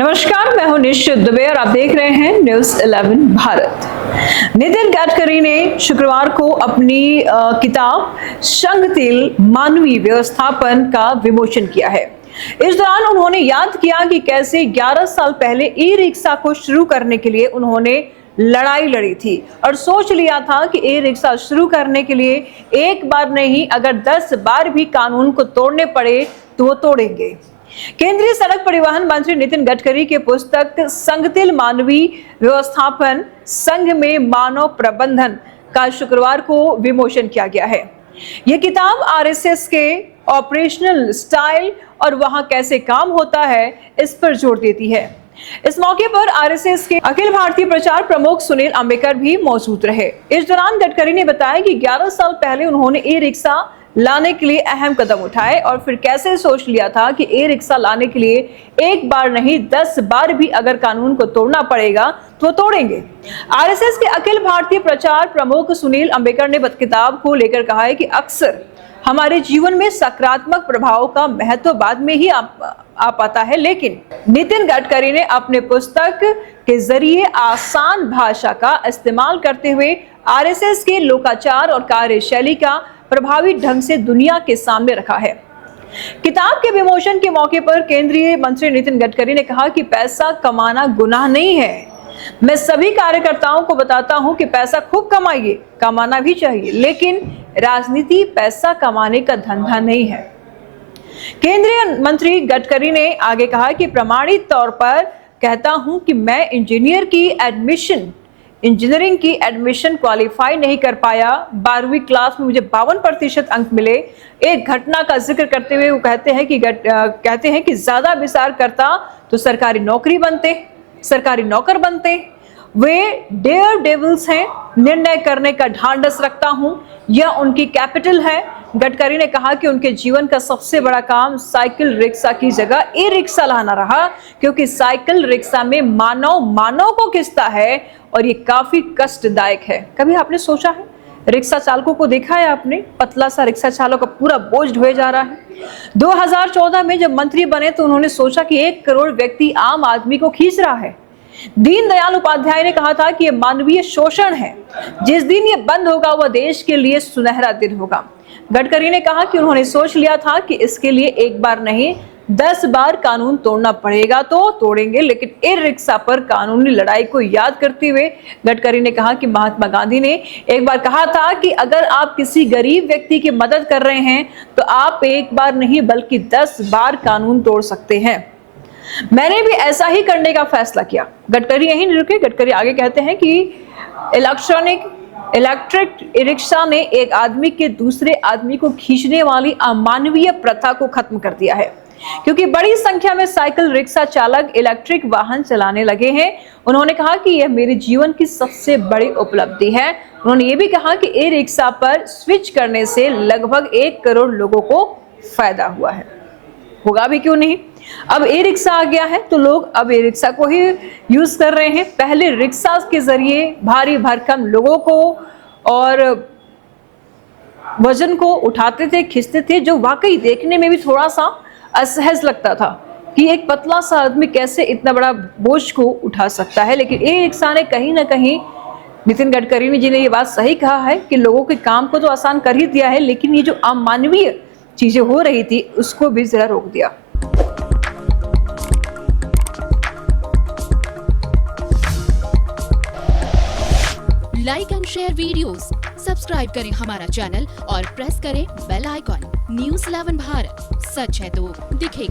नमस्कार, मैं हूं निश्चित दुबे और आप देख रहे हैं न्यूज़ 11 भारत। नितिन गडकरी ने शुक्रवार को अपनी किताब संगतिल मानवीय व्यवस्थापन का विमोचन किया है। इस दौरान उन्होंने याद किया कि कैसे 11 साल पहले ई रिक्शा को शुरू करने के लिए उन्होंने लड़ाई लड़ी थी और सोच लिया था कि ई रिक्शा शुरू करने के लिए एक बार नहीं, अगर 10 बार भी कानून को तोड़ने पड़े तो वो तोड़ेंगे। केंद्रीय सड़क परिवहन मंत्री नितिन गडकरी के पुस्तक संगतिल मानवीय व्यवस्थापन संघ में मानव प्रबंधन का शुक्रवार को विमोचन किया गया है। यह किताब आरएसएस के ऑपरेशनल स्टाइल और वहां कैसे काम होता है इस पर जोर देती है। इस मौके पर आरएसएस के अखिल भारतीय प्रचार प्रमुख सुनील अंबेकर भी मौजूद रहे। इस दौरान गडकरी ने बताया कि 11 साल पहले उन्होंने ई रिक्शा लाने के लिए अहम कदम उठाए और फिर कैसे सोच लिया था कि ई रिक्शा लाने के लिए एक बार नहीं 10 बार भी अगर कानून को तोड़ना पड़ेगा तो तोड़ेंगे। आरएसएस के अखिल भारतीय प्रचार प्रमुख सुनील अंबेकर ने किताब को लेकर कहा है कि अक्सर हमारे जीवन में सकारात्मक प्रभाव का महत्व बाद में ही आ पाता है, लेकिन नितिन गडकरी ने अपने पुस्तक के जरिए आसान भाषा का इस्तेमाल करते हुए आरएसएस के लोकाचार और कार्यशैली का प्रभावी ढंग से दुनिया के सामने रखा है। किताब के विमोचन के मौके पर केंद्रीय मंत्री नितिन गडकरी ने कहा कि पैसा कमाना गुनाह नहीं है। मैं सभी कार्यकर्ताओं को बताता हूं कि पैसा खूब कमाइए, कमाना भी चाहिए, लेकिन राजनीति पैसा कमाने का धंधा नहीं है। केंद्रीय मंत्री गडकरी ने आगे कहा कि प्रमाणित तौर पर कहता हूं कि मैं इंजीनियरिंग की एडमिशन क्वालिफाई नहीं कर पाया। 12वीं क्लास में मुझे 52% अंक मिले। एक घटना का जिक्र करते हुए वो कहते हैं कि ज्यादा विचार करता तो सरकारी नौकर बनते। वे डेयर डेविल्स हैं, निर्णय करने का ढांढस रखता हूं, यह उनकी कैपिटल है। गडकरी ने कहा कि उनके जीवन का सबसे बड़ा काम साइकिल रिक्शा की जगह ई रिक्शा लाना रहा, क्योंकि साइकिल रिक्शा में मानव को खींचता है और ये काफी कष्टदायक है। कभी आपने सोचा है, रिक्शा चालकों को देखा है आपने? पतला सा रिक्शा चालक का पूरा बोझ ढोया जा रहा है। 2014 में जब मंत्री बने तो उन्होंने सोचा कि 1 करोड़ व्यक्ति आम आदमी को खींच रहा है। दीनदयाल उपाध्याय ने कहा था कि यह मानवीय शोषण है, जिस दिन ये बंद होगा वह देश के लिए सुनहरा दिन होगा। गडकरी ने कहा कि उन्होंने सोच लिया था कि इसके लिए एक बार नहीं 10 बार कानून तोड़ना पड़ेगा तो तोड़ेंगे, लेकिन ई रिक्शा पर कानूनी लड़ाई को याद करते हुए गडकरी ने कहा कि महात्मा गांधी ने एक बार कहा था कि अगर आप किसी गरीब व्यक्ति की मदद कर रहे हैं तो आप एक बार नहीं बल्कि 10 बार कानून तोड़ सकते हैं। मैंने भी ऐसा ही करने का फैसला किया। गडकरी यही नहीं रुके, गडकरी आगे कहते हैं कि इलेक्ट्रिक रिक्शा ने एक आदमी के दूसरे आदमी को खींचने वाली अमानवीय प्रथा को खत्म कर दिया है, क्योंकि बड़ी संख्या में साइकिल रिक्शा चालक इलेक्ट्रिक वाहन चलाने लगे हैं। उन्होंने कहा कि यह मेरे जीवन की सबसे बड़ी उपलब्धि है। उन्होंने ये भी कहा कि ई रिक्शा पर स्विच करने से लगभग 1 करोड़ लोगों को फायदा हुआ है। होगा भी क्यों नहीं, अब ई रिक्शा आ गया है तो लोग अब ई रिक्शा को ही यूज कर रहे हैं। पहले रिक्शा के जरिए भारी भरकम लोगों को और वजन को उठाते थे, खींचते थे, जो वाकई देखने में भी थोड़ा सा असहज लगता था कि एक पतला सा आदमी कैसे इतना बड़ा बोझ को उठा सकता है। लेकिन ई रिक्शा ने कहीं ना कहीं, नितिन गडकरी जी ने ये बात सही कहा है कि लोगों के काम को तो आसान कर ही दिया है, लेकिन ये जो अमानवीय चीजें हो रही थी उसको भी जरा रोक दिया। Like and share videos, subscribe करें हमारा चैनल और प्रेस करें बेल आइकॉन। न्यूज़ 11 भारत, सच है तो दिखेगा।